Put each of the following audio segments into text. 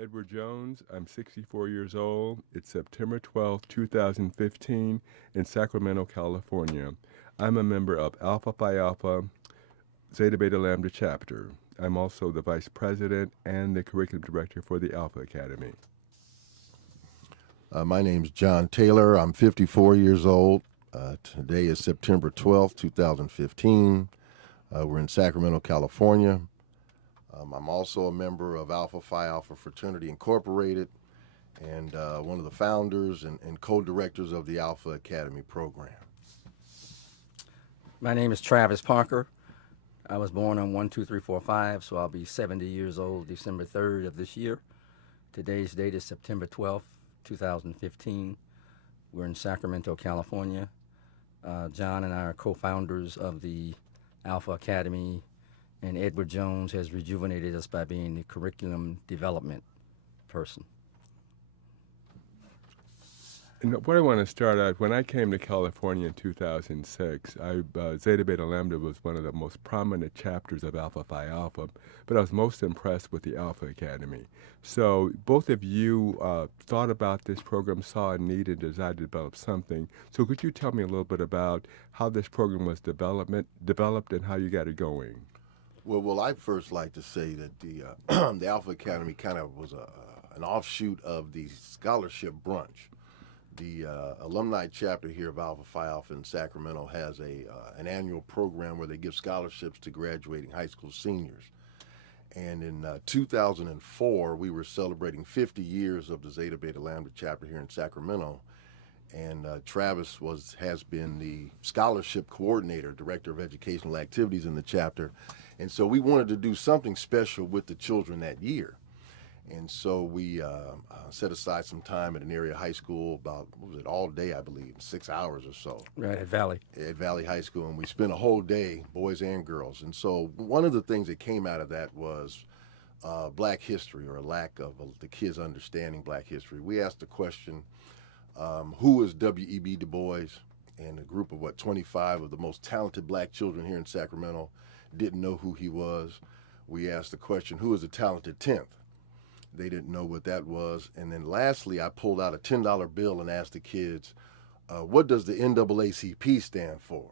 Edward Jones. I'm 64 years old. It's September 12th, 2015, in Sacramento, California. I'm a member of Alpha Phi Alpha Zeta Beta Lambda chapter. I'm also the vice president and the curriculum director for the Alpha Academy. My name's John Taylor. I'm 54 years old. Today is September 12th, 2015. We're in Sacramento, California. I'm also a member of Alpha Phi Alpha Fraternity Incorporated and one of the founders and co-directors of the Alpha Academy program. My name is Travis Parker. I was born on 12345, so I'll be 70 years old December 3rd of this year. Today's date is September 12th, 2015. We're in Sacramento, California. John and I are co-founders of the Alpha Academy, and Edward Jones has rejuvenated us by being the curriculum development person. And what I want to start out, when I came to California in 2006, Zeta Beta Lambda was one of the most prominent chapters of Alpha Phi Alpha, but I was most impressed with the Alpha Academy. So both of you thought about this program, saw a need, and decided to develop something. So could you tell me a little bit about how this program was developed and how you got it going? Well, I'd first like to say that the the Alpha Academy kind of was an offshoot of the scholarship brunch. The alumni chapter here of Alpha Phi Alpha in Sacramento has an annual program where they give scholarships to graduating high school seniors. And in 2004, we were celebrating 50 years of the Zeta Beta Lambda chapter here in Sacramento. And Travis has been the scholarship coordinator, director of educational activities in the chapter. And so we wanted to do something special with the children that year. And so we set aside some time at an area high school, about, all day, I believe, 6 hours or so. Right, at Valley. At Valley High School, and we spent a whole day, boys and girls. And so one of the things that came out of that was Black history, or a lack of the kids understanding Black history. We asked the question, who is W.E.B. Du Bois? And a group of, 25 of the most talented Black children here in Sacramento didn't know who he was. We asked the question, who is the talented 10th? They didn't know what that was. And then lastly, I pulled out a $10 bill and asked the kids, what does the NAACP stand for?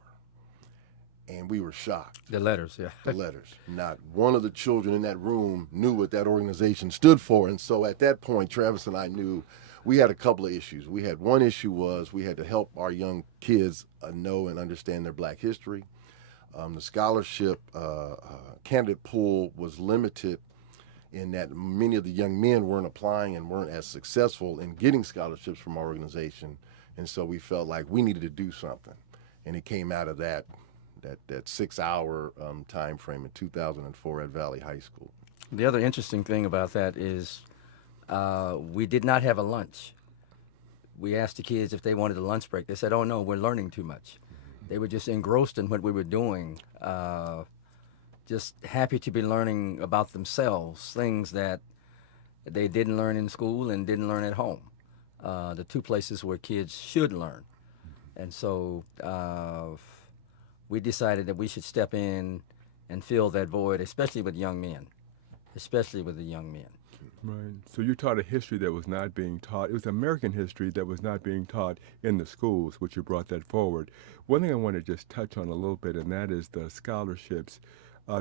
And we were shocked. The letters, yeah. The letters. Not one of the children in that room knew what that organization stood for. And so at that point, Travis and I knew we had a couple of issues. We had one issue was we had to help our young kids know and understand their Black history. The scholarship candidate pool was limited in that many of the young men weren't applying and weren't as successful in getting scholarships from our organization. And so we felt like we needed to do something. And it came out of that 6 hour time frame in 2004 at Valley High School. The other interesting thing about that is we did not have a lunch. We asked the kids if they wanted a lunch break. They said, oh no, we're learning too much. They were just engrossed in what we were doing. Just happy to be learning about themselves, things that they didn't learn in school and didn't learn at home, the two places where kids should learn. And so we decided that we should step in and fill that void, especially with young men, especially with the young men. Right. So you taught a history that was not being taught. It was American history that was not being taught in the schools, which you brought that forward. One thing I want to just touch on a little bit, and that is the scholarships.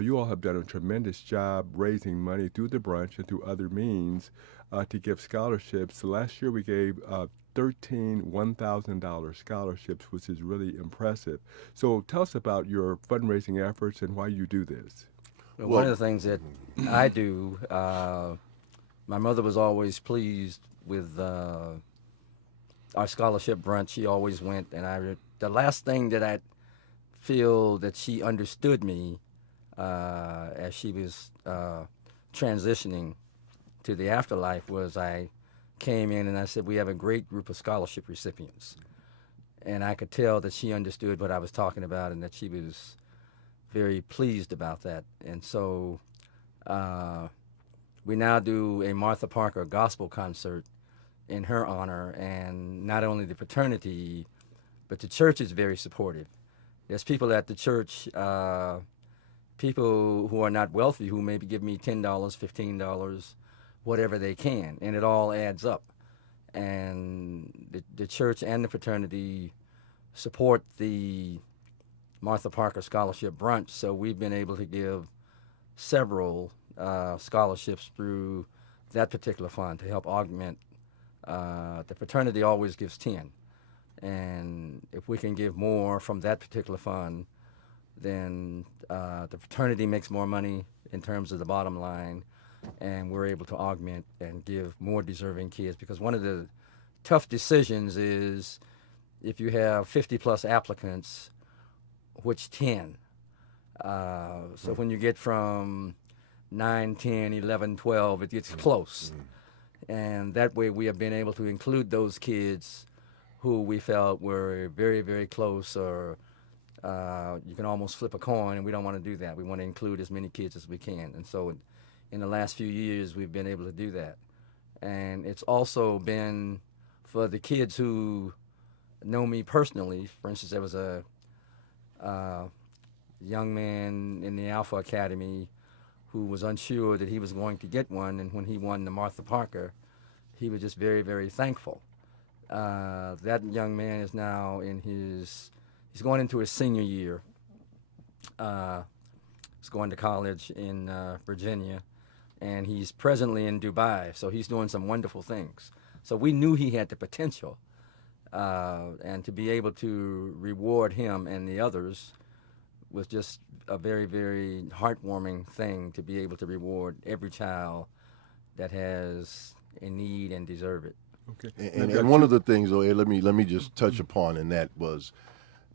You all have done a tremendous job raising money through the brunch and through other means to give scholarships. Last year we gave 13 $1,000 scholarships, which is really impressive. So tell us about your fundraising efforts and why you do this. Well, one of the things that I do, my mother was always pleased with our scholarship brunch. She always went, and the last thing that I feel that she understood me as she was transitioning to the afterlife was I came in and I said, we have a great group of scholarship recipients. And I could tell that she understood what I was talking about and that she was very pleased about that. And so we now do a Martha Parker gospel concert in her honor, and not only the fraternity, but the church is very supportive. There's people at the church, people who are not wealthy, who maybe give me $10, $15, whatever they can, and it all adds up. And the church and the fraternity support the Martha Parker Scholarship Brunch, so we've been able to give several scholarships through that particular fund to help augment. The fraternity always gives 10, and if we can give more from that particular fund, then the fraternity makes more money in terms of the bottom line, and we're able to augment and give more deserving kids. Because one of the tough decisions is if you have 50 plus applicants, which 10? So when you get from 9, 10, 11, 12, it gets close. And that way we have been able to include those kids who we felt were very, very close, or you can almost flip a coin, and we don't want to do that. We want to include as many kids as we can. And so in the last few years, we've been able to do that. And it's also been for the kids who know me personally. For instance, there was a young man in the Alpha Academy who was unsure that he was going to get one, and when he won the Martha Parker, he was just very, very thankful. That young man is now he's going into his senior year. He's going to college in Virginia, and he's presently in Dubai, so he's doing some wonderful things. So we knew he had the potential, and to be able to reward him and the others was just a very, very heartwarming thing, to be able to reward every child that has a need and deserve it. Okay. And one of the things, though, Ed, let me just touch upon, and that was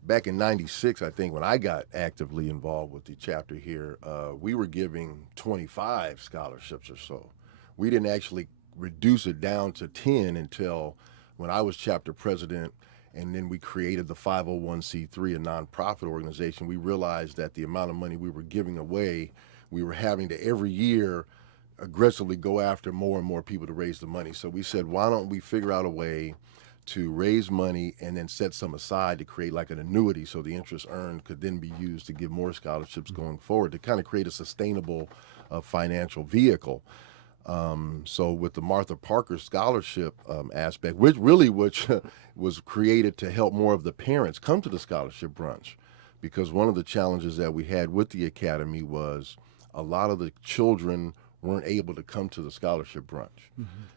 back in '96, I think, when I got actively involved with the chapter here, we were giving 25 scholarships or so. We didn't actually reduce it down to 10 until when I was chapter president, and then we created the 501c3, a nonprofit organization. We realized that the amount of money we were giving away, we were having to every year aggressively go after more and more people to raise the money. So we said, why don't we figure out a way to raise money and then set some aside to create like an annuity, so the interest earned could then be used to give more scholarships going forward, to kind of create a sustainable financial vehicle. So with the Martha Parker Scholarship aspect, which was created to help more of the parents come to the scholarship brunch, because one of the challenges that we had with the academy was a lot of the children weren't able to come to the scholarship brunch.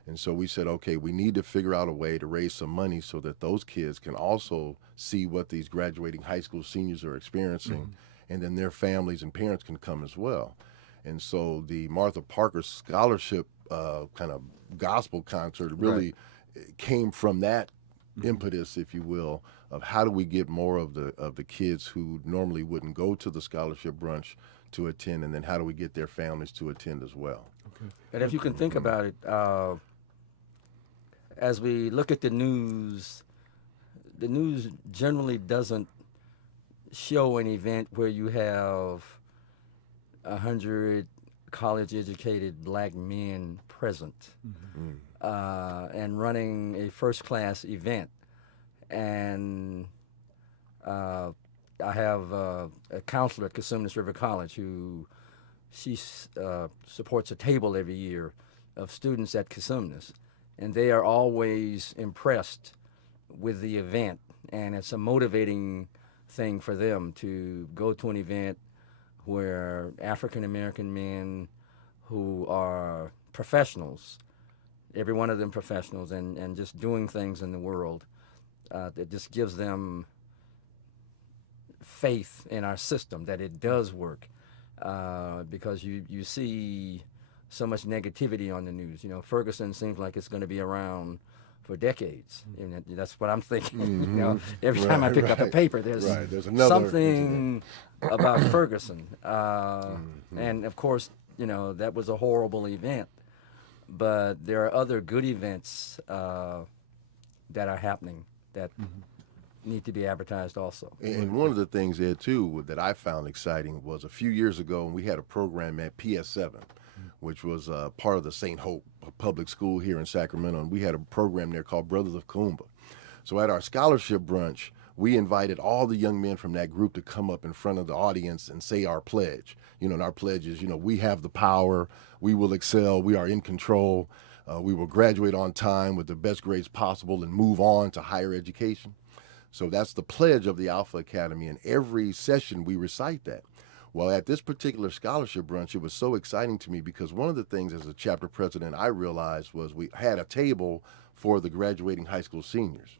And so we said, okay, we need to figure out a way to raise some money so that those kids can also see what these graduating high school seniors are experiencing, and then their families and parents can come as well. And so the Martha Parker Scholarship kind of gospel concert really came from that impetus, if you will, of how do we get more of the kids who normally wouldn't go to the scholarship brunch to attend, and then how do we get their families to attend as well. Okay. And if you can think about it, as we look at the news generally doesn't show an event where you have 100 college-educated black men present and running a first-class event. And I have a counselor at Cosumnes River College who she supports a table every year of students at Cosumnes, and they are always impressed with the event, and it's a motivating thing for them to go to an event where African American men who are professionals, every one of them professionals, and just doing things in the world, that just gives them faith in our system that it does work, because you see so much negativity on the news. You know, Ferguson seems like it's going to be around for decades. And that's what I'm thinking. You know, every time I pick up a paper, there's another something about Ferguson. And of course, you know, that was a horrible event. But there are other good events that are happening that need to be advertised also. And one of the things there too that I found exciting was a few years ago when we had a program at PS7, which was part of the St. Hope public school here in Sacramento, and we had a program there called Brothers of Coomba. So at our scholarship brunch, we invited all the young men from that group to come up in front of the audience and say our pledge. And our pledge is, we have the power, we will excel, we are in control, we will graduate on time with the best grades possible and move on to higher education. So that's the pledge of the Alpha Academy, and every session we recite that. Well, at this particular scholarship brunch, it was so exciting to me because one of the things as a chapter president I realized was we had a table for the graduating high school seniors.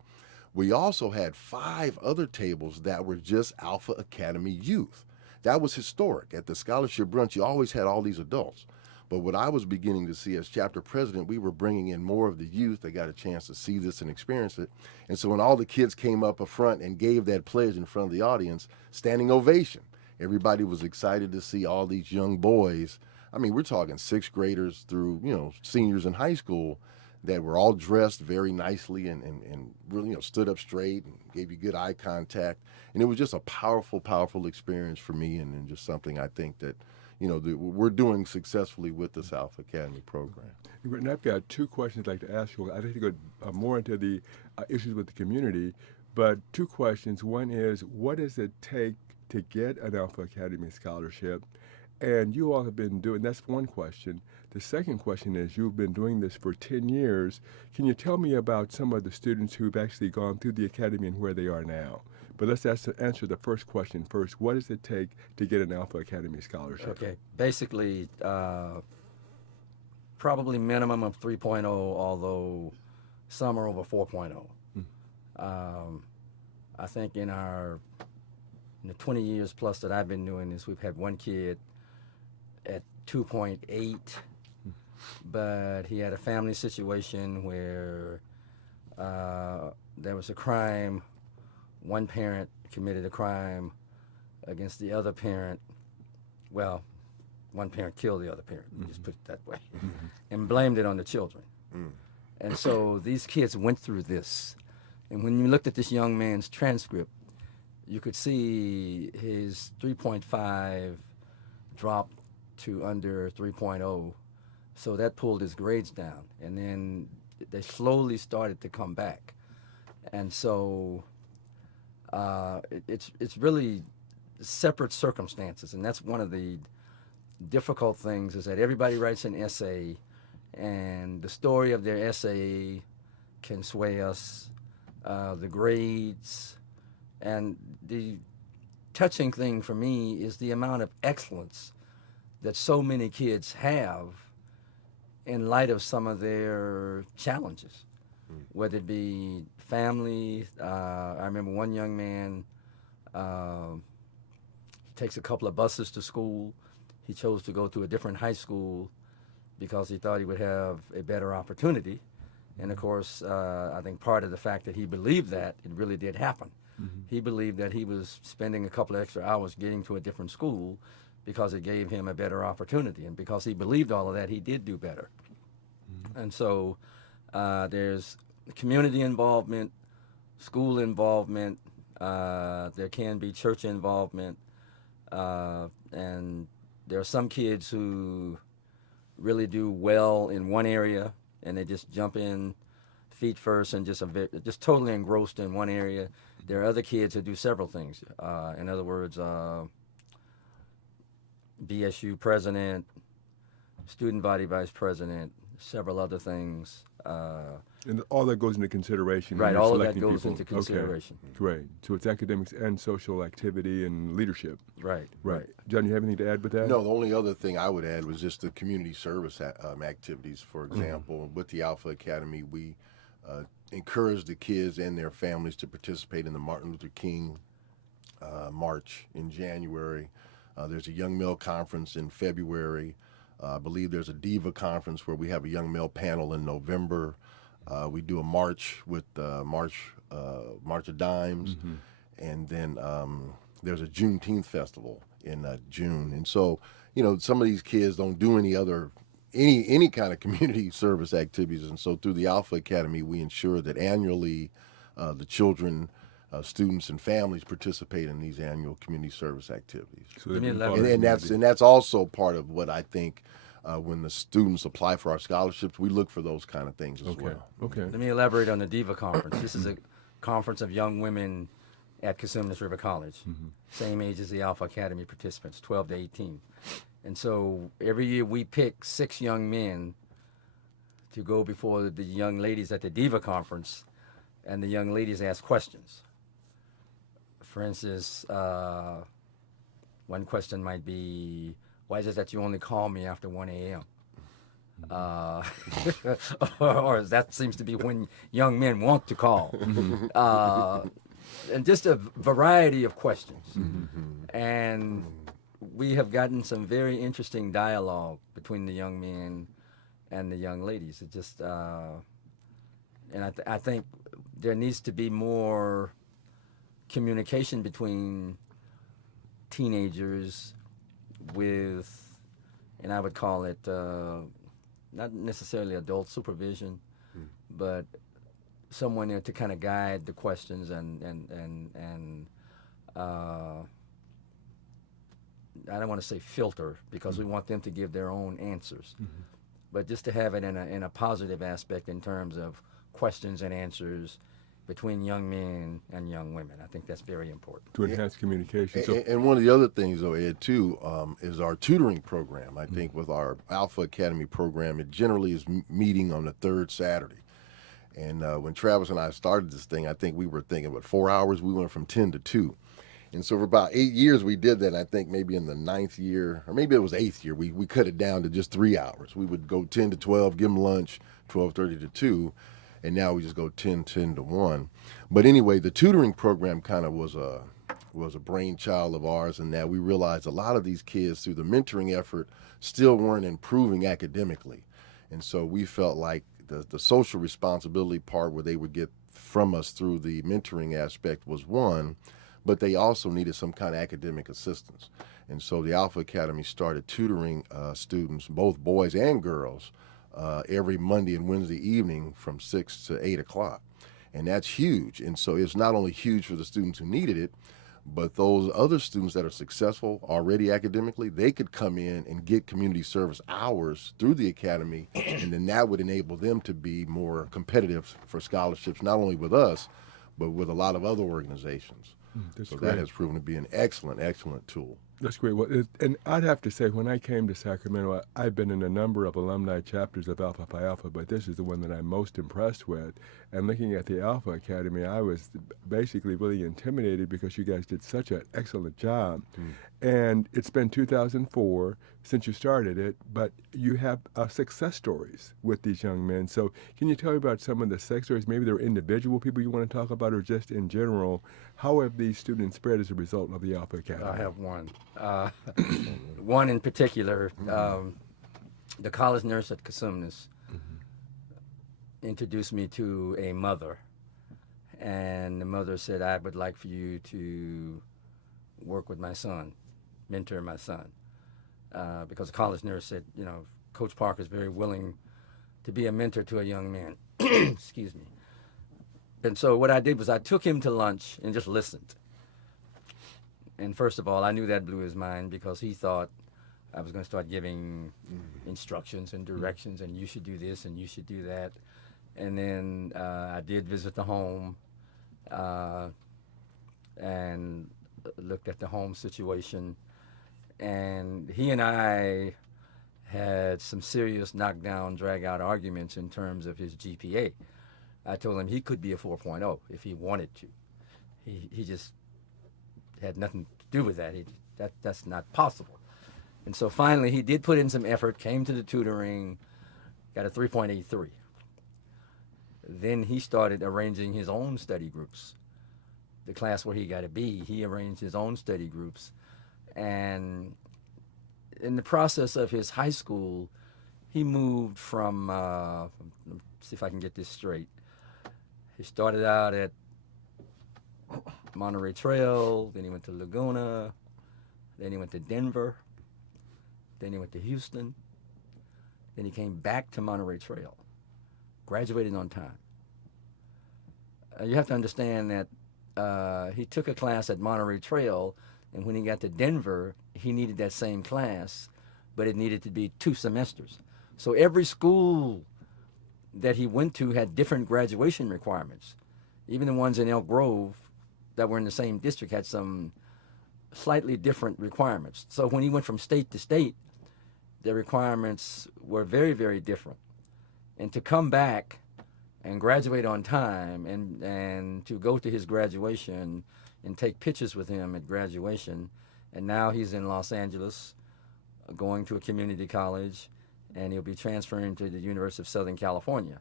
We also had 5 other tables that were just Alpha Academy youth. That was historic. At the scholarship brunch, you always had all these adults. But what I was beginning to see as chapter president, we were bringing in more of the youth that got a chance to see this and experience it. And so when all the kids came up front and gave that pledge in front of the audience, standing ovation. Everybody was excited to see all these young boys. I mean, we're talking 6th graders through, seniors in high school that were all dressed very nicely and really, stood up straight and gave you good eye contact. And it was just a powerful, powerful experience for me, and just something I think that, we're doing successfully with the Alpha Academy program. And I've got 2 questions I'd like to ask you. I'd like to go more into the issues with the community, but 2 questions. One is, what does it take to get an Alpha Academy scholarship? And you all have been doing, that's one question. The second question is, you've been doing this for 10 years. Can you tell me about some of the students who've actually gone through the academy and where they are now? But let's answer the first question first. What does it take to get an Alpha Academy scholarship? Okay, basically, probably minimum of 3.0, although some are over 4.0. I think in the 20 years plus that I've been doing this, we've had one kid at 2.8, but he had a family situation where there was a crime. One parent committed a crime against the other parent. Well, one parent killed the other parent, just put it that way, and blamed it on the children. And so these kids went through this. And when you looked at this young man's transcript, you could see his 3.5 dropped to under 3.0. So that pulled his grades down. And then they slowly started to come back. And so it's really separate circumstances. And that's one of the difficult things, is that everybody writes an essay, and the story of their essay can sway us, the grades. And the touching thing for me is the amount of excellence that so many kids have in light of some of their challenges, whether it be family. I remember one young man, takes a couple of buses to school. He chose to go to a different high school because he thought he would have a better opportunity. And of course, I think part of the fact that he believed that, it really did happen. He believed that he was spending a couple of extra hours getting to a different school because it gave him a better opportunity. And because he believed all of that, he did do better. And so there's community involvement, school involvement, there can be church involvement, and there are some kids who really do well in one area and they just jump in feet first and just totally engrossed in one area. There are other kids who do several things. In other words, BSU president, student body vice president, several other things. And all that goes into consideration. Right, when you're all of that selecting goes people. into consideration. Okay, great. So it's academics and social activity and leadership. Right. John, you have anything to add with that? No, the only other thing I would add was just the community service activities. For example, with the Alpha Academy, we encourage the kids and their families to participate in the Martin Luther King March in January. There's a Young Male Conference in February. I believe there's a Diva Conference where we have a young male panel in November. We do a march with March of Dimes, and then there's a Juneteenth festival in June. And so, some of these kids don't do any kind of community service activities. And so through the Alpha Academy, we ensure that annually the children, students, and families participate in these annual community service activities. So they've been part of And that's also part of what I think when the students apply for our scholarships, we look for those kind of things as well. Okay. Let me elaborate on the Diva Conference. This is a conference of young women at Cosumnes River College, same age as the Alpha Academy participants, 12 to 18. And so every year we pick 6 young men to go before the young ladies at the Diva Conference, and the young ladies ask questions. For instance, one question might be, why is it that you only call me after 1 a.m.? Or that seems to be when young men want to call. And just a variety of questions. And we have gotten some very interesting dialogue between the young men and the young ladies. It just, and I think there needs to be more communication between teenagers with, and I would call it not necessarily adult supervision, but someone there to kind of guide the questions and I don't want to say filter, because we want them to give their own answers, but just to have it in a positive aspect in terms of questions and answers between young men and young women. I think that's very important. To enhance communication. And one of the other things, though, Ed, too, is our tutoring program. I think with our Alpha Academy program, it generally is meeting on the third Saturday. And when Travis and I started this thing, I think we were thinking, 4 hours? We went from 10 to 2. And so for about 8 years we did that. And I think maybe in the 9th year, or maybe it was 8th year, we cut it down to just 3 hours. We would go 10 to 12, give them lunch, 12:30 to 2. And now we just go 10 to 1. But anyway, the tutoring program kind of was a brainchild of ours, and that we realized a lot of these kids, through the mentoring effort, still weren't improving academically. And so we felt like the social responsibility part, where they would get from us through the mentoring aspect, was one, but they also needed some kind of academic assistance. And so the Alpha Academy started tutoring students, both boys and girls, every Monday and Wednesday evening from 6 to 8 o'clock. And that's huge. And so it's not only huge for the students who needed it, but those other students that are successful already academically, they could come in and get community service hours through the academy, and then that would enable them to be more competitive for scholarships, not only with us, but with a lot of other organizations. So great. that has proven to be an excellent, excellent tool. That's great. Well, and I'd have to say, when I came to Sacramento, I've been in a number of alumni chapters of Alpha Phi Alpha, but this is the one that I'm most impressed with. And looking at the Alpha Academy, I was basically really intimidated, because you guys did such an excellent job. And it's been 2004 since you started it, but you have success stories with these young men. So can you tell me about some of the success stories? Maybe they're individual people you want to talk about, or just in general. How have these students spread as a result of the Alpha Academy? I have one. One in particular, the college nurse at Cosumnes introduced me to a mother, and the mother said, I would like for you to work with my son, mentor my son, because the college nurse said, Coach Parker is very willing to be a mentor to a young man. Excuse me. And so what I did was I took him to lunch and just listened. And first of all, I knew that blew his mind, because he thought I was going to start giving instructions and directions, and you should do this and you should do that. And then I did visit the home and looked at the home situation. And he and I had some serious knockdown, drag-out arguments in terms of his GPA. I told him he could be a 4.0 if he wanted to. He just had nothing to do with that. That's not possible. And so finally he did put in some effort, came to the tutoring, got a 3.83. Then he started arranging his own study groups. The class where he got a B, he arranged his own study groups. And in the process of his high school, he moved from, let's see if I can get this straight. He started out at Monterey Trail, then he went to Laguna, then he went to Denver, then he went to Houston, then he came back to Monterey Trail, graduated on time. You have to understand that he took a class at Monterey Trail, and when he got to Denver, he needed that same class, but it needed to be 2 semesters. So every school that he went to had different graduation requirements. Even the ones in Elk Grove that were in the same district had some slightly different requirements. So when he went from state to state, the requirements were very, very different. And to come back and graduate on time and to go to his graduation and take pictures with him at graduation, and now he's in Los Angeles going to a community college, and he'll be transferring to the University of Southern California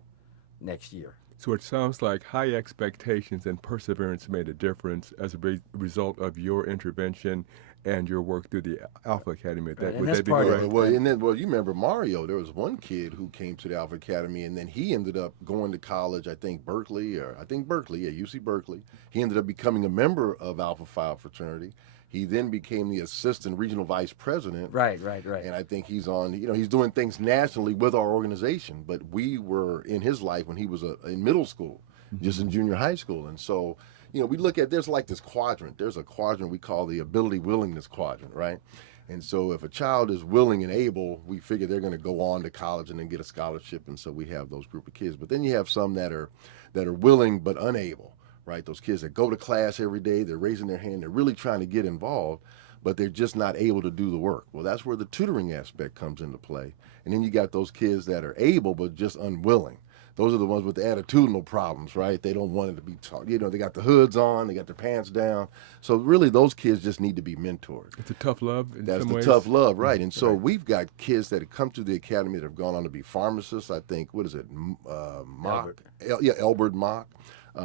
next year. So it sounds like high expectations and perseverance made a difference as a result of your intervention and your work through the Alpha Academy. Right, and Would that's that be part of correct? it. Well, and then, well, you remember Mario. There was one kid who came to the Alpha Academy, and then he ended up going to college. I think Berkeley, UC Berkeley. He ended up becoming a member of Alpha Phi fraternity. He then became the assistant regional vice president. Right. And I think he's on, he's doing things nationally with our organization. But we were in his life when he was in middle school, just in junior high school. And so, we look at, there's like this quadrant. There's a quadrant we call the ability willingness quadrant, right? And so if a child is willing and able, we figure they're going to go on to college and then get a scholarship. And so we have those group of kids. But then you have some that are willing but unable. Right, those kids that go to class every day, they're raising their hand, they're really trying to get involved, but they're just not able to do the work. Well, that's where the tutoring aspect comes into play. And then you got those kids that are able but just unwilling. Those are the ones with the attitudinal problems, right? They don't want it to be taught. They got the hoods on, they got their pants down. So really, those kids just need to be mentored. It's a tough love in That's some the ways. tough love, right? And so we've got kids that have come to the academy that have gone on to be pharmacists. I think, what is it, Mock? Elbert Mock.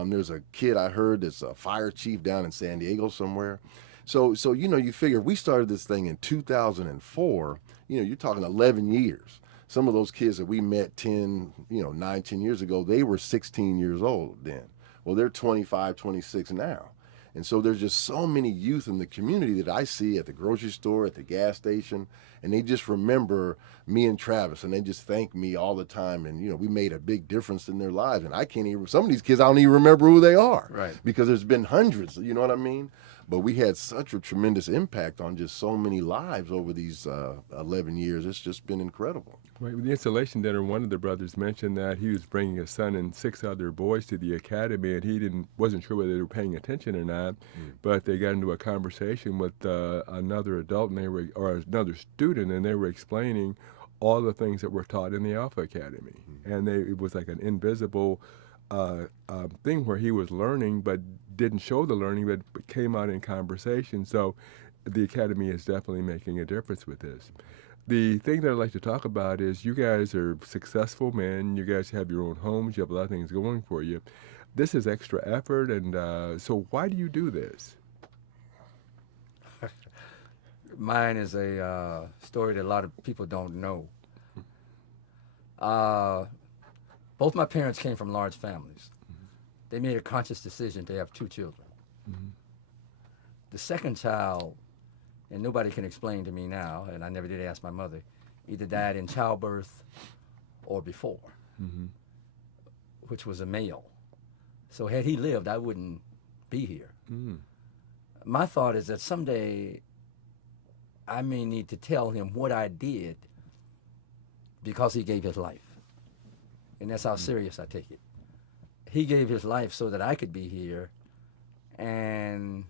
There's a kid I heard that's a fire chief down in San Diego somewhere. So you figure we started this thing in 2004. You're talking 11 years. Some of those kids that we met 10 years ago, they were 16 years old then. Well, they're 25, 26 now. And so there's just so many youth in the community that I see at the grocery store, at the gas station, and they just remember me and Travis, and they just thank me all the time. And, we made a big difference in their lives. And I can't even, some of these kids, I don't even remember who they are. Right. Because there's been hundreds, you know what I mean? But we had such a tremendous impact on just so many lives over these 11 years. It's just been incredible. Right. With the installation dinner, one of the brothers mentioned that he was bringing his son and 6 other boys to the academy, and he wasn't sure whether they were paying attention or not. But they got into a conversation with another adult, or another student, and they were explaining all the things that were taught in the Alpha Academy, and it was like an invisible thing where he was learning, but didn't show the learning, but came out in conversation. So the academy is definitely making a difference with this. The thing that I'd like to talk about is you guys are successful men. You guys have your own homes. You have a lot of things going for you. This is extra effort, and so why do you do this? Mine is a story that a lot of people don't know. Both my parents came from large families. They made a conscious decision to have 2 children. The second child, and nobody can explain to me now, and I never did ask my mother, either died in childbirth or before, which was a male. So had he lived, I wouldn't be here. My thought is that someday I may need to tell him what I did because he gave his life. And that's how serious I take it. He gave his life so that I could be here. And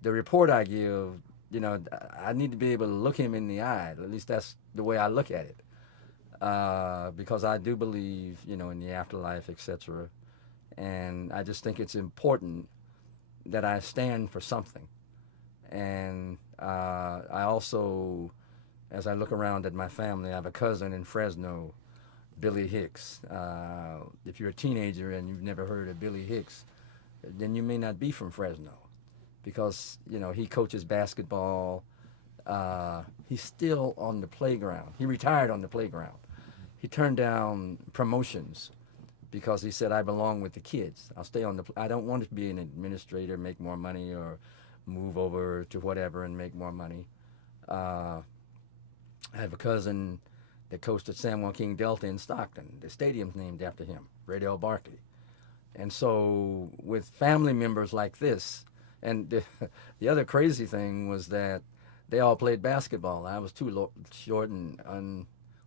the report I give, I need to be able to look him in the eye. At least that's the way I look at it. Because I do believe, in the afterlife, etc. And I just think it's important that I stand for something. And I also, as I look around at my family, I have a cousin in Fresno, Billy Hicks. If you're a teenager and you've never heard of Billy Hicks, then you may not be from Fresno, because he coaches basketball. He's still on the playground. He retired on the playground. He turned down promotions because he said, I belong with the kids. I'll stay on I don't want to be an administrator, make more money, or move over to whatever and make more money. I have a cousin that coached at San Joaquin Delta in Stockton. The stadium's named after him, Red L. Barkley. And so with family members like this, and the other crazy thing was that they all played basketball. I was too short and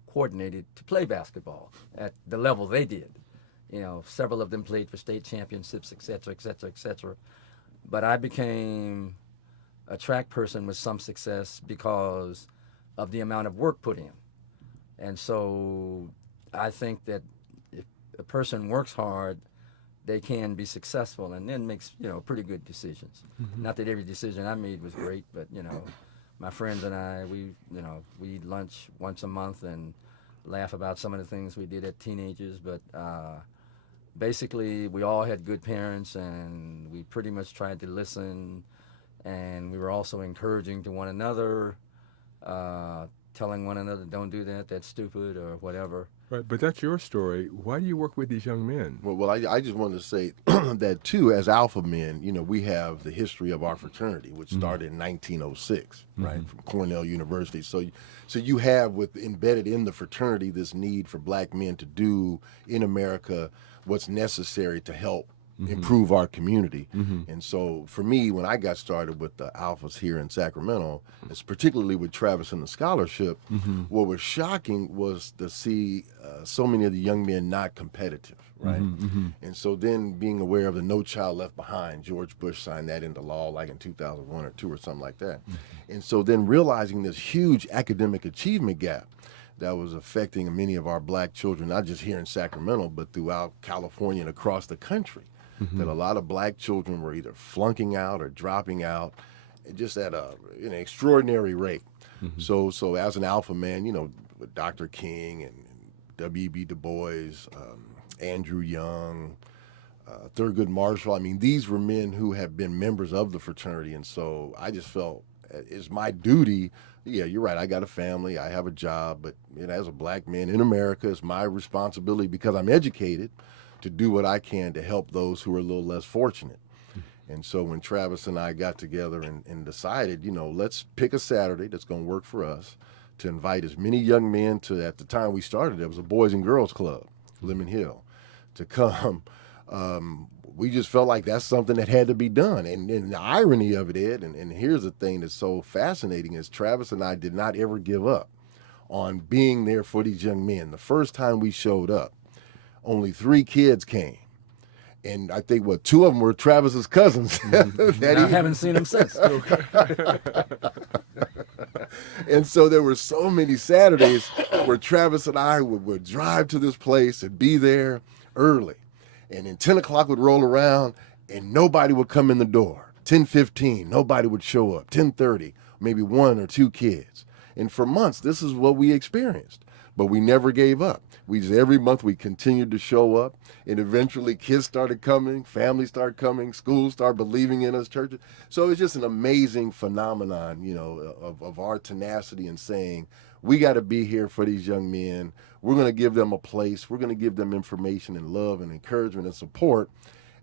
uncoordinated to play basketball at the level they did. Several of them played for state championships, et cetera, et cetera, et cetera. but I became a track person with some success because of the amount of work put in. And so I think that if a person works hard, they can be successful and then makes, pretty good decisions. Not that every decision I made was great, but, my friends and I, we eat lunch once a month and laugh about some of the things we did as teenagers. But basically, we all had good parents, and we pretty much tried to listen, and we were also encouraging to one another, telling one another, don't do that, that's stupid, or whatever. Right, but that's your story. Why do you work with these young men? Well, I just wanted to say that, too, as alpha men, we have the history of our fraternity, which started in 1906, right, from Cornell University. So you have embedded in the fraternity this need for black men to do in America what's necessary to help improve our community. And so for me, when I got started with the Alphas here in Sacramento, it's particularly with Travis and the scholarship, what was shocking was to see so many of the young men not competitive, right? And so then being aware of the No Child Left Behind, George Bush signed that into law like in 2001 or 2 or something like that. And so then realizing this huge academic achievement gap that was affecting many of our black children, not just here in Sacramento, but throughout California and across the country. That a lot of black children were either flunking out or dropping out, just at an extraordinary rate. So as an alpha man, with Dr. King and W.E.B. Du Bois, Andrew Young, Thurgood Marshall, I mean, these were men who have been members of the fraternity, and so I just felt it's my duty. Yeah, you're right. I got a family. I have a job, but as a black man in America, it's my responsibility because I'm educated to do what I can to help those who are a little less fortunate. And so when Travis and I got together and decided, let's pick a Saturday that's going to work for us to invite as many young men to, at the time we started, it was a Boys and Girls Club, Lemon Hill, to come. We just felt like that's something that had to be done. And the irony of it, Ed, and here's the thing that's so fascinating, is Travis and I did not ever give up on being there for these young men. The first time we showed up, only 3 kids came. And I think, 2 of them were Travis's cousins. I haven't seen them since. And so there were so many Saturdays where Travis and I would drive to this place and be there early. And then 10 o'clock would roll around and nobody would come in the door. 10:15, nobody would show up. 10:30, maybe 1 or 2 kids. And for months, this is what we experienced. But we never gave up. Every month we continued to show up, and eventually kids started coming, families started coming, schools started believing in us, churches. So it's just an amazing phenomenon, of our tenacity and saying, we got to be here for these young men. We're going to give them a place. We're going to give them information and love and encouragement and support.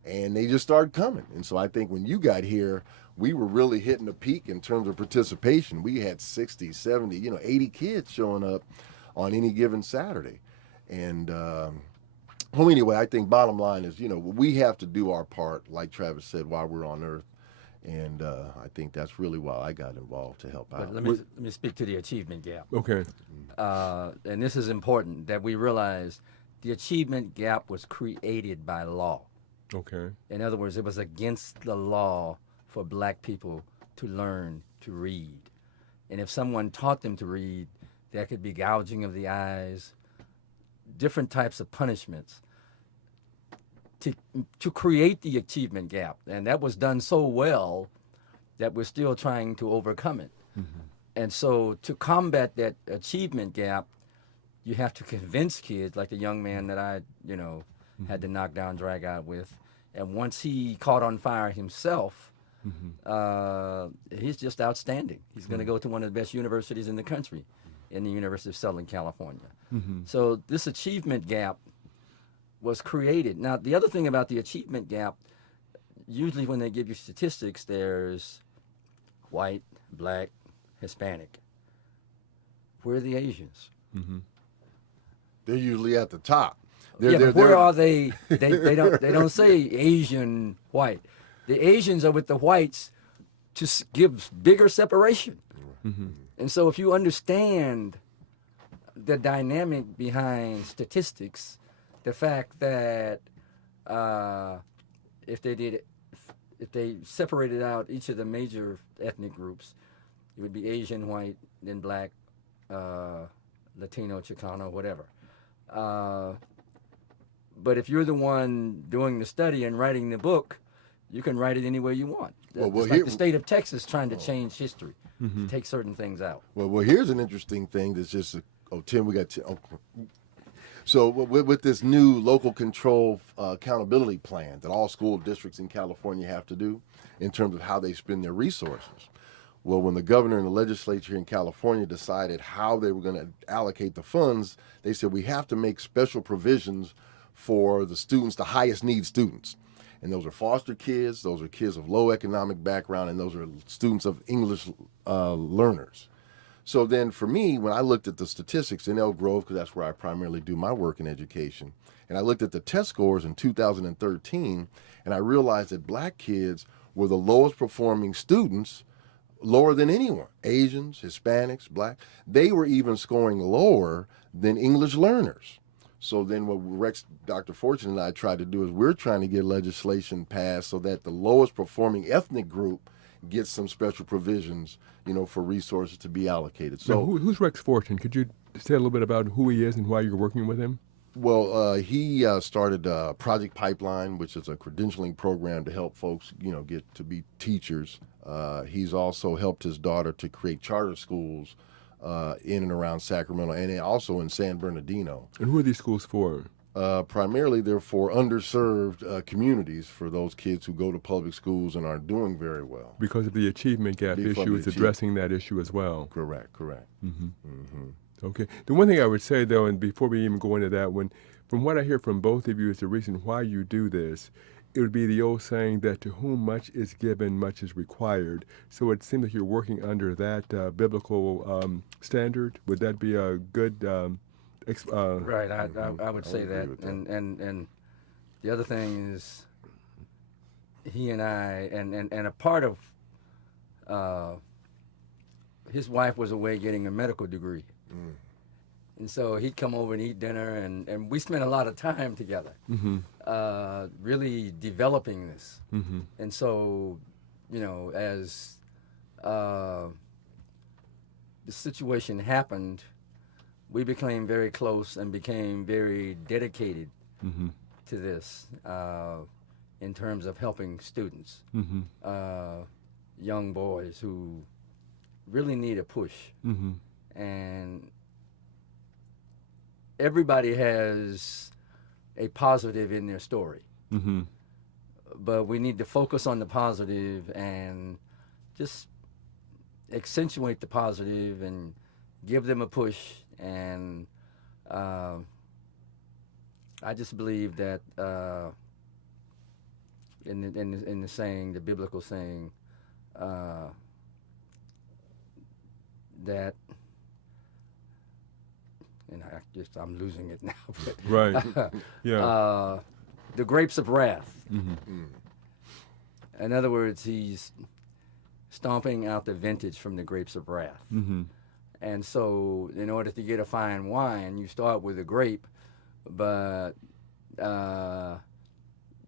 And they just started coming. And so I think when you got here, we were really hitting a peak in terms of participation. We had 60, 70, 80 kids showing up on any given Saturday. And anyway, I think bottom line is, we have to do our part, like Travis said, while we're on earth. And I think that's really why I got involved, to help out. But let me speak to the achievement gap. Okay. And this is important, that we realize the achievement gap was created by law. Okay. In other words, it was against the law for black people to learn to read. And if someone taught them to read, there could be gouging of the eyes, different types of punishments to create the achievement gap. And that was done so well that we're still trying to overcome it. And so to combat that achievement gap, you have to convince kids, like the young man that I, had to knock down, drag out with. And once he caught on fire himself, he's just outstanding. He's going to go to one of the best universities in the country, in the University of Southern California. So this achievement gap was created. Now, the other thing about the achievement gap, usually when they give you statistics, there's white, black, Hispanic. Where are the Asians? They're usually at the top. But where are they? They don't say Asian, white. The Asians are with the whites to give bigger separation. And so if you understand the dynamic behind statistics, the fact that if they did if they separated out each of the major ethnic groups, it would be Asian, white, then black, Latino, Chicano, whatever. But if you're the one doing the study and writing the book, you can write it any way you want. It's like the state of Texas trying to change history, take certain things out. Well, here's an interesting thing that's just, Tim, we got Tim. Oh. So with this new local control accountability plan that all school districts in California have to do in terms of how they spend their resources. Well, when the governor and the legislature in California decided how they were going to allocate the funds, they said we have to make special provisions for the students, the highest need students. And those are foster kids, those are kids of low economic background, and those are students of English learners. So then for me, when I looked at the statistics in Elk Grove, because that's where I primarily do my work in education, and I looked at the test scores in 2013, and I realized that black kids were the lowest performing students, lower than anyone. Asians, Hispanics, black, they were even scoring lower than English learners. So then what Rex, Dr. Fortune and I tried to do is we're trying to get legislation passed so that the lowest performing ethnic group gets some special provisions, for resources to be allocated. So now, who's Rex Fortune? Could you say a little bit about who he is and why you're working with him? Well, he started Project Pipeline, which is a credentialing program to help folks, get to be teachers. He's also helped his daughter to create charter schools in and around Sacramento and also in San Bernardino. And who are these schools for? Primarily, they're for underserved communities, for those kids who go to public schools and aren't doing very well. Because of the achievement gap issue, is addressing that issue as well. Correct. Okay. The one thing I would say, though, and before we even go into that one, from what I hear from both of you is the reason why you do this, it would be the old saying that to whom much is given, much is required. So it seems like you're working under that biblical standard. Would that be a good... Right, I would say that. And the other thing is, he and I, and a part of his wife was away getting a medical degree. And so he'd come over and eat dinner, and we spent a lot of time together, really developing this. And so, as the situation happened, we became very close and became very dedicated to this in terms of helping students, young boys who really need a push. And everybody has a positive in their story, but we need to focus on the positive and just accentuate the positive and give them a push. And I just believe that in the saying, the biblical saying, that, and I'm losing it now. But, right. Yeah. The grapes of wrath. In other words, he's stomping out the vintage from the grapes of wrath. And so in order to get a fine wine, you start with a grape, but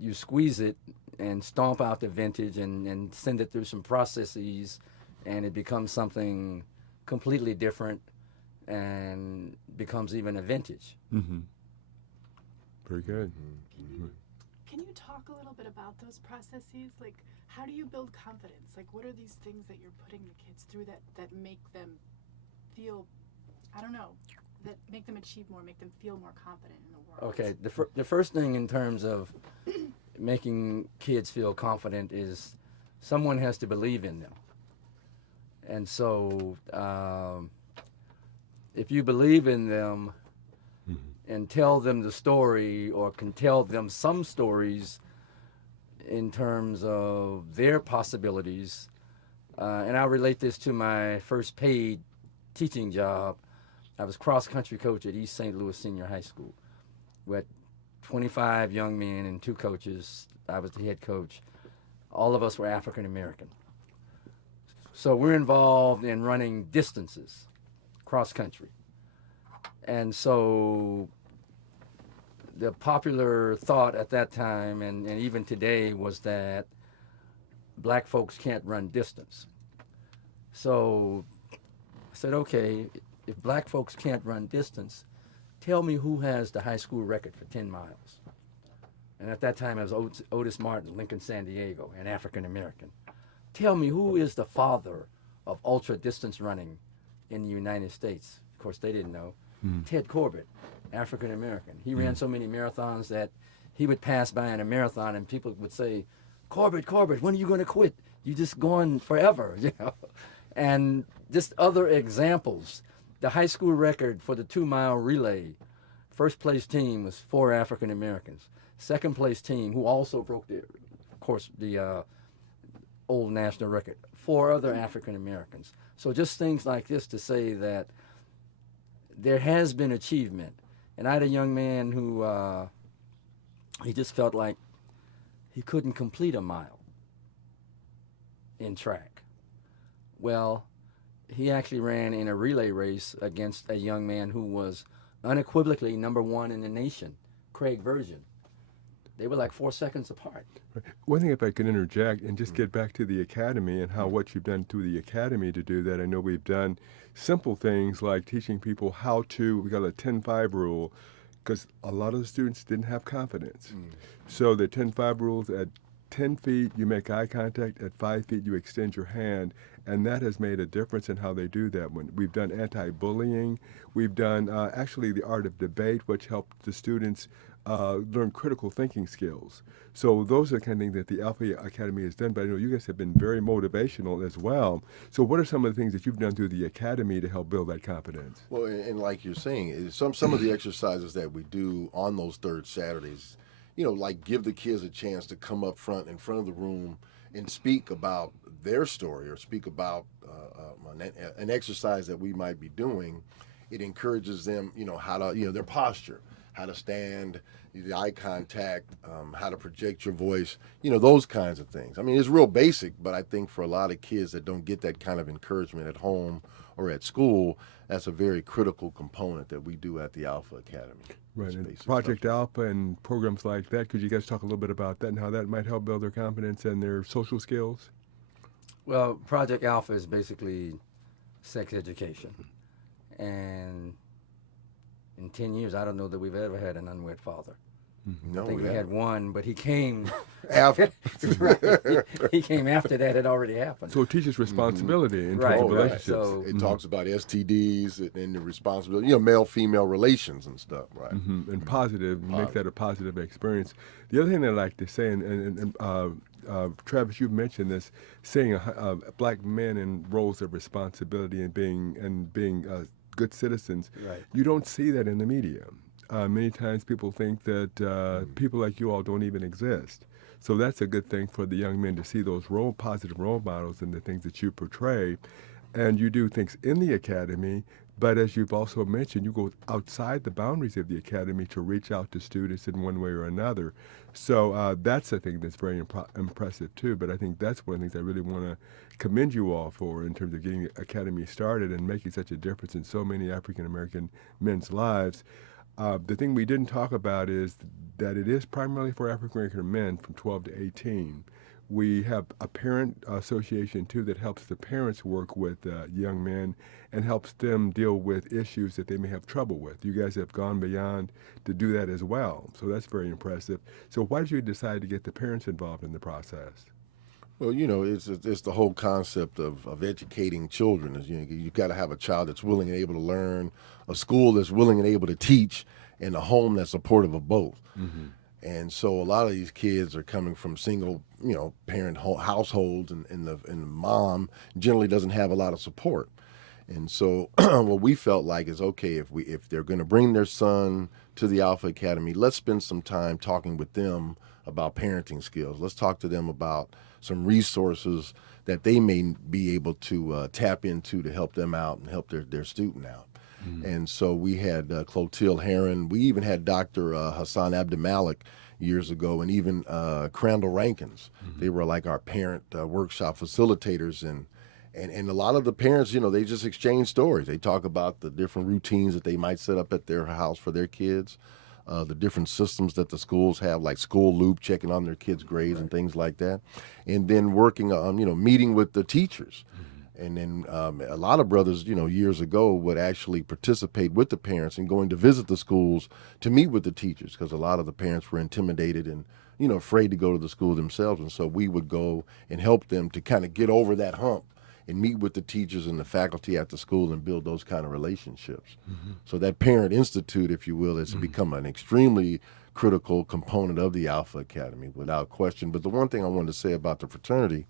you squeeze it and stomp out the vintage and send it through some processes, and it becomes something completely different and becomes even a vintage. Very good. Can you talk a little bit about those processes? Like, how do you build confidence? Like, what are these things that you're putting the kids through that make them feel, that make them achieve more, make them feel more confident in the world? Okay, the first thing in terms of making kids feel confident is someone has to believe in them. And so if you believe in them and tell them the story, or can tell them some stories in terms of their possibilities, and I'll relate this to my first paid teaching job. I was cross-country coach at East St. Louis Senior High School. We had 25 young men and 2 coaches. I was the head coach. All of us were African American. So we're involved in running distances, cross-country. And so the popular thought at that time, and even today, was that black folks can't run distance. So I said, okay, if black folks can't run distance, tell me who has the high school record for 10 miles. And at that time, it was Otis Martin, Lincoln, San Diego, an African American. Tell me who is the father of ultra distance running in the United States. Of course, they didn't know. Ted Corbett, African American. He ran so many marathons that he would pass by in a marathon and people would say, Corbett, when are you going to quit? You just going forever, you know. And just other examples. The high school record for the 2-mile relay, first place team was 4 African Americans. Second place team, who also broke the old national record, 4 other African Americans. So just things like this to say that there has been achievement. And I had a young man who he just felt like he couldn't complete a mile in track. Well, he actually ran in a relay race against a young man who was unequivocally #1 in the nation, Craig Virgin. They were like 4 seconds apart. One thing, if I could interject and just get back to the academy and how what you've done through the academy to do that. I know we've done simple things like teaching people how to, we got a 10-5 rule, because a lot of the students didn't have confidence. So the 10-5 rules, at 10 feet, you make eye contact. At 5 feet, you extend your hand. And that has made a difference in how they do that. When we've done anti-bullying, we've done actually the art of debate, which helped the students learn critical thinking skills. So those are the kind of things that the Alpha Academy has done. But I know you guys have been very motivational as well. So what are some of the things that you've done through the academy to help build that confidence? Well, and like you're saying, some of the exercises that we do on those third Saturdays, you know, like give the kids a chance to come up front in front of the room and speak about their story or speak about an exercise that we might be doing. It encourages them, you know, how to, you know, their posture, how to stand, the eye contact, how to project your voice, you know, those kinds of things. I mean, it's real basic, but I think for a lot of kids that don't get that kind of encouragement at home or at school, that's a very critical component that we do at the Alpha Academy. Right, and Project Alpha and programs like that, could you guys talk a little bit about that and how that might help build their confidence and their social skills? Well, Project Alpha is basically sex education. And in 10 years, I don't know that we've ever had an unwed father. No, I think we had one, but he came after. Right. He came after that had already happened. So it teaches responsibility in Right, terms of right. relationships. So- It talks about STDs and the responsibility, you know, male-female relations and stuff, right? And positive, make that a positive experience. The other thing that I like to say, and Travis, you've mentioned this, saying black men in roles of responsibility and being good citizens. Right. You don't see that in the media. Many times people think that people like you all don't even exist. So that's a good thing for the young men to see those positive role models and the things that you portray. And you do things in the academy, but as you've also mentioned, you go outside the boundaries of the academy to reach out to students in one way or another. So that's a thing that's very impressive too. But I think that's one of the things I really want to commend you all for in terms of getting the academy started and making such a difference in so many African American men's lives. The thing we didn't talk about is that it is primarily for African American men from 12 to 18. We have a parent association too that helps the parents work with young men and helps them deal with issues that they may have trouble with. You guys have gone beyond to do that as well, so that's very impressive. So why did you decide to get the parents involved in the process? Well, you know, it's the whole concept of educating children. Is, you know, you got to have a child that's willing and able to learn, a school that's willing and able to teach, and a home that's supportive of both. And so a lot of these kids are coming from single, you know, parent households, and the mom generally doesn't have a lot of support. And so what we felt like is, okay, if they're going to bring their son to the Alpha Academy, let's spend some time talking with them about parenting skills. Let's talk to them about some resources that they may be able to tap into to help them out and help their student out. And so we had Clotilde Heron. We even had Dr. Hassan Abdimalik years ago, and even Crandall Rankins. They were like our parent workshop facilitators, and a lot of the parents, you know, they just exchange stories. They talk about the different routines that they might set up at their house for their kids. the different systems that the schools have, like School Loop, checking on their kids' grades and things like that, and then working on, meeting with the teachers. And then a lot of brothers, years ago would actually participate with the parents and going to visit the schools to meet with the teachers, because a lot of the parents were intimidated and, afraid to go to the school themselves. And so we would go and help them to kind of get over that hump and meet with the teachers and the faculty at the school and build those kind of relationships. So that Parent Institute, if you will, has become an extremely critical component of the Alpha Academy, without question. But the one thing I wanted to say about the fraternity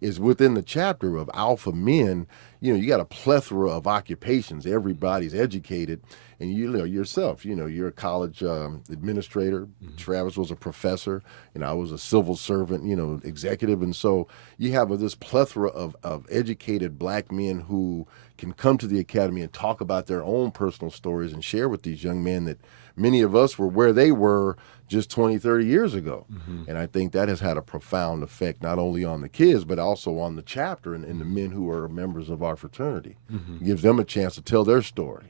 is within the chapter of alpha men, you got a plethora of occupations. Everybody's educated, and yourself, you're a college administrator. Travis was a professor, and I was a civil servant, executive. And so you have this plethora of educated black men who can come to the academy and talk about their own personal stories and share with these young men that many of us were where they were just 20, 30 years ago. And I think that has had a profound effect, not only on the kids, but also on the chapter and the men who are members of our fraternity. It gives them a chance to tell their story.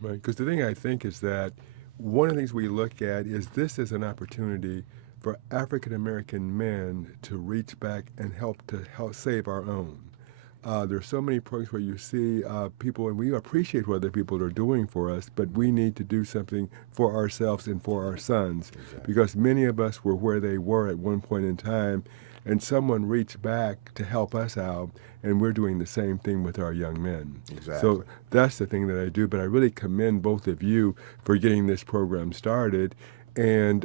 Right, because the thing I think is that one of the things we look at is this is an opportunity for African American men to reach back and help save our own. There's so many programs where you see people, and we appreciate what other people are doing for us, but we need to do something for ourselves and for our sons, because many of us were where they were at one point in time, and someone reached back to help us out, and we're doing the same thing with our young men. So that's the thing that I do, but I really commend both of you for getting this program started, and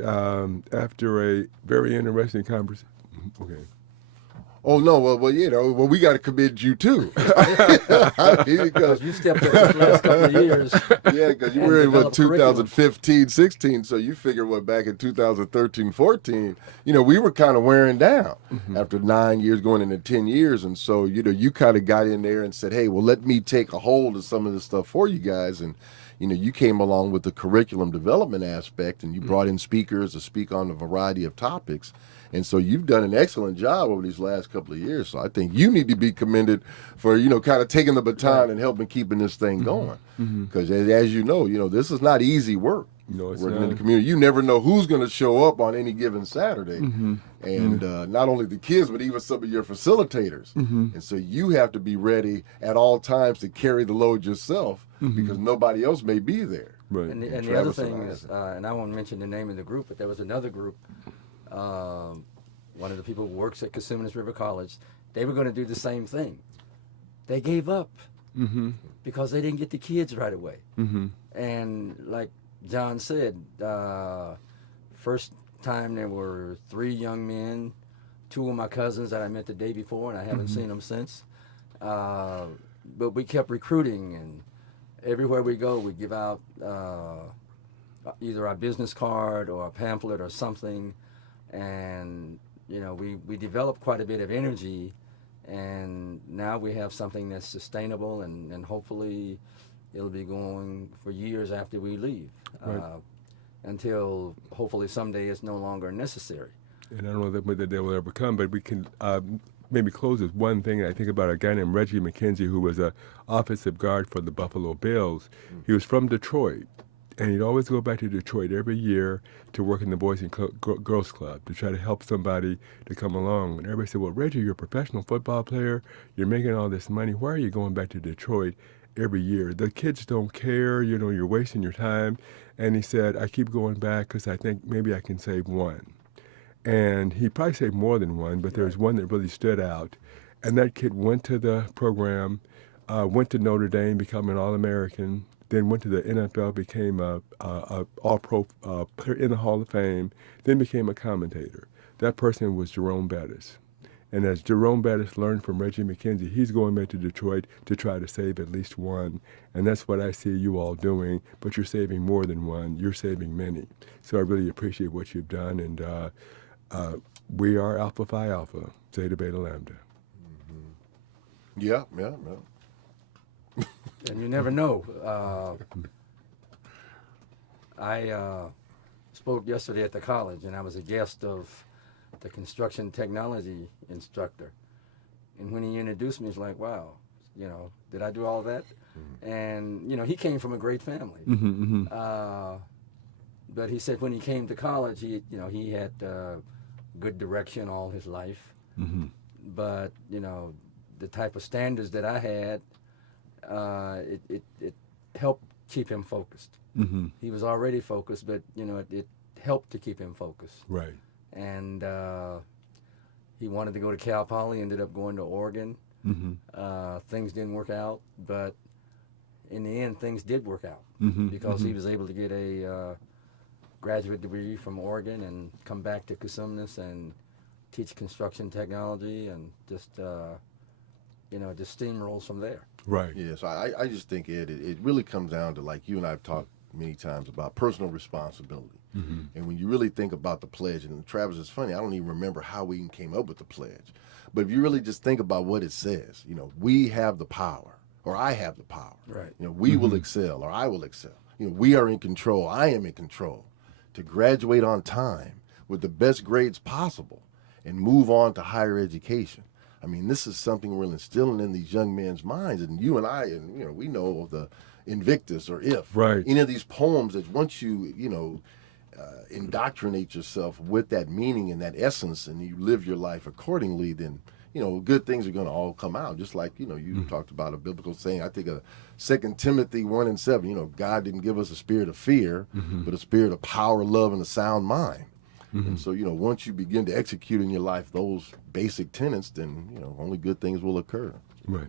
after a very interesting conversation, Oh no! Well, we got to commend you too, because You stepped up the last couple of years. Yeah, because you were in 2015, 16, so you figure back in 2013, 14, we were kind of wearing down after 9 years, going into 10 years, and so you kind of got in there and said, hey, well, let me take a hold of some of this stuff for you guys, and you came along with the curriculum development aspect, and you brought in speakers to speak on a variety of topics. And so you've done an excellent job over these last couple of years. So I think you need to be commended for, kind of taking the baton and helping keeping this thing going. Because as you know, this is not easy work. Working in the community. You never know who's going to show up on any given Saturday. And not only the kids, but even some of your facilitators. And so you have to be ready at all times to carry the load yourself, because nobody else may be there. Right. And the other thing is, and I won't mention the name of the group, but there was another group, one of the people who works at Cosumnes River College, they were going to do the same thing. They gave up because they didn't get the kids right away. And like John said, first time there were 3 young men, 2 of my cousins that I met the day before, and I haven't seen them since. But we kept recruiting, and everywhere we go, we give out either our business card or a pamphlet or something, and we developed quite a bit of energy, and now we have something that's sustainable, and hopefully it'll be going for years after we leave, until hopefully someday it's no longer necessary. And I don't know whether they will ever come, but we can maybe close with one thing. I think about a guy named Reggie McKenzie, who was an offensive guard for the Buffalo Bills. He was from Detroit, and he'd always go back to Detroit every year to work in the Boys and Girls Club to try to help somebody to come along. And everybody said, well, Reggie, you're a professional football player. You're making all this money. Why are you going back to Detroit every year? The kids don't care. You're wasting your time. And he said, I keep going back because I think maybe I can save one. And he probably saved more than one, but there was one that really stood out. And that kid went to the program, went to Notre Dame, become an All-American, then went to the NFL, became a All-Pro player in the Hall of Fame, then became a commentator. That person was Jerome Bettis. And as Jerome Bettis learned from Reggie McKenzie, he's going back to Detroit to try to save at least one. And that's what I see you all doing, but you're saving more than one. You're saving many. So I really appreciate what you've done, and we are Alpha Phi Alpha, Zeta Beta Lambda. Yeah. And you never know. I spoke yesterday at the college, and I was a guest of the construction technology instructor. And when he introduced me, it's like, wow, you know, did I do all that? And, you know, he came from a great family. But he said when he came to college, he had good direction all his life. But, you know, the type of standards that I had, it helped keep him focused. He was already focused, but, you know, it helped to keep him focused. Right. And he wanted to go to Cal Poly, ended up going to Oregon. Things didn't work out, but in the end, things did work out because he was able to get a graduate degree from Oregon and come back to Cosumnes and teach construction technology and just, you know, just steamrolls from there. Right. Yeah, so I just think, Ed, it really comes down to, like you and I have talked many times about personal responsibility. And when you really think about the pledge, and Travis, it's funny, I don't even remember how we even came up with the pledge. But if you really just think about what it says, you know, we have the power, or I have the power. Right. You know, we will excel, or I will excel. You know, we are in control, I am in control, to graduate on time with the best grades possible and move on to higher education. I mean, this is something we're instilling in these young men's minds, and you and I, and you know, we know of the Invictus or If. Right. Any of these poems that once you, you know, indoctrinate yourself with that meaning and that essence, and you live your life accordingly, then, you know, good things are going to all come out. Just like, you know, you talked about a biblical saying, I think 2 Timothy 1:7, you know, God didn't give us a spirit of fear, but a spirit of power, love, and a sound mind. And so, you know, once you begin to execute in your life those basic tenets, then, you know, only good things will occur. Right.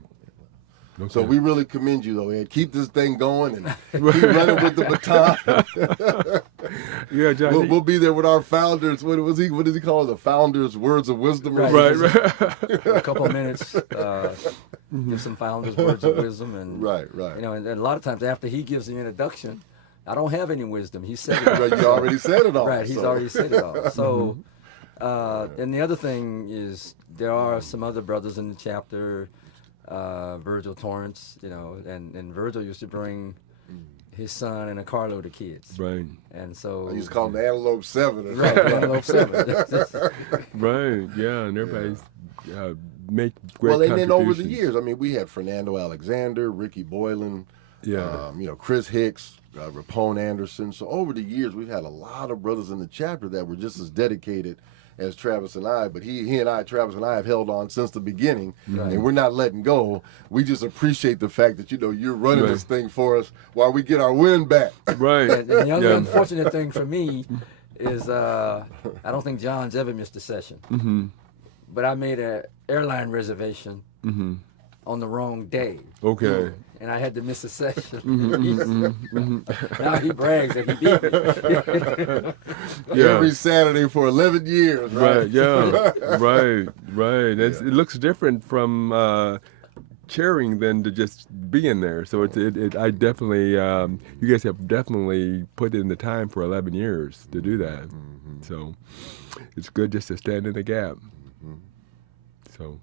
Okay. So we really commend you, though, Ed. Keep this thing going and keep running with the baton. Yeah, John. We'll be there with our founders. What does he call it? The founders' words of wisdom? Or Right. A couple of minutes, give some founders words of wisdom. And, Right. you know, and a lot of times after he gives the introduction, I don't have any wisdom. He said it. Right, you already said it all. Right, he's so. already said it all. So, and the other thing is there are some other brothers in the chapter, Virgil Torrance, you know, and Virgil used to bring his son and a carload of kids. Right. And so I used to call him the Antelope 7. Or right, something. Antelope 7. Right. Yeah, and everybody's make great Well, and then over the contributions. years, I mean, we had Fernando Alexander, Ricky Boylan, Yeah. you know, Chris Hicks, Rapone Anderson. So over the years, we've had a lot of brothers in the chapter that were just as dedicated as Travis and I. But Travis and I have held on since the beginning, and we're not letting go. We just appreciate the fact that, you know, you're running Right. this thing for us while we get our win back. Right. And the other Yeah. unfortunate thing for me is I don't think John's ever missed a session. But I made an airline reservation on the wrong day. Okay. And I had to miss a session. Now he brags that he beat me. Yeah. Every Saturday for 11 years, right? Right. Yeah. Right. Right. It looks different from cheering than to just being there. So I definitely, you guys have definitely put in the time for 11 years to do that. So it's good just to stand in the gap. So.